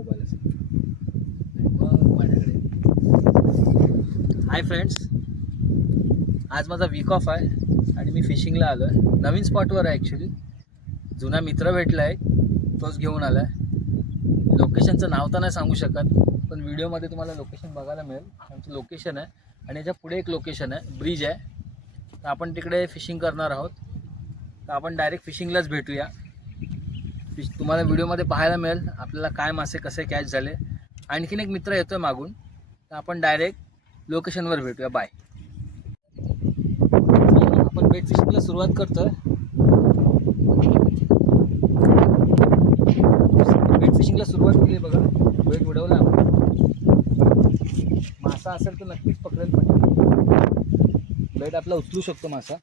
Mobile असेल. आणि मग माझ्याकडे. हाय फ्रेंड्स आज माझा वीक ऑफ आहे आणि मी फिशिंगला आलो आहे नवीन स्पॉटवर आहे ॲक्च्युली जुना मित्र भेटला आहे तोच घेऊन आला आहे लोकेशनचं नाव तर नाही सांगू शकत पण व्हिडिओमध्ये तुम्हाला लोकेशन बघायला मिळेल. आमचं लोकेशन आहे आणि याच्यापुढे एक लोकेशन आहे. ब्रिज आहे. तर आपण तिकडे फिशिंग करणार आहोत. तर आपण डायरेक्ट फिशिंगलाच भेटूया. फिश तुम्हाला व्हिडिओमध्ये पाहायला मिळेल आपल्याला काय मासे कसे कॅच झाले. आणखीन एक मित्र येतो आहे मागून. तर आपण डायरेक्ट लोकेशनवर भेटूया. बाय आपण बेट फिशिंगला सुरुवात करतो बेट फिशिंगला सुरुवात केली बघा. बेट उडवला आपण. मासा असेल तर नक्कीच पकडेल पण. बेट आपला उचलू शकतो मासा.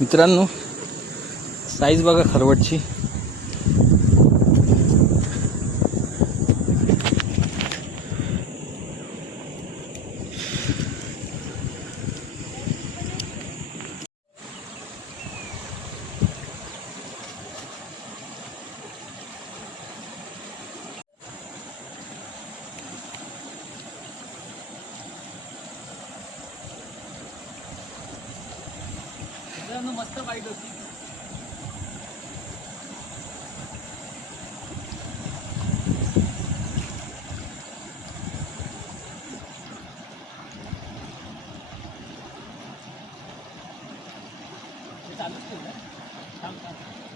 मित्रांनो साईज बघा खरवटची. मित्रांनो मस्त बाईक होती चालूच ठेवलं थांब, थांब.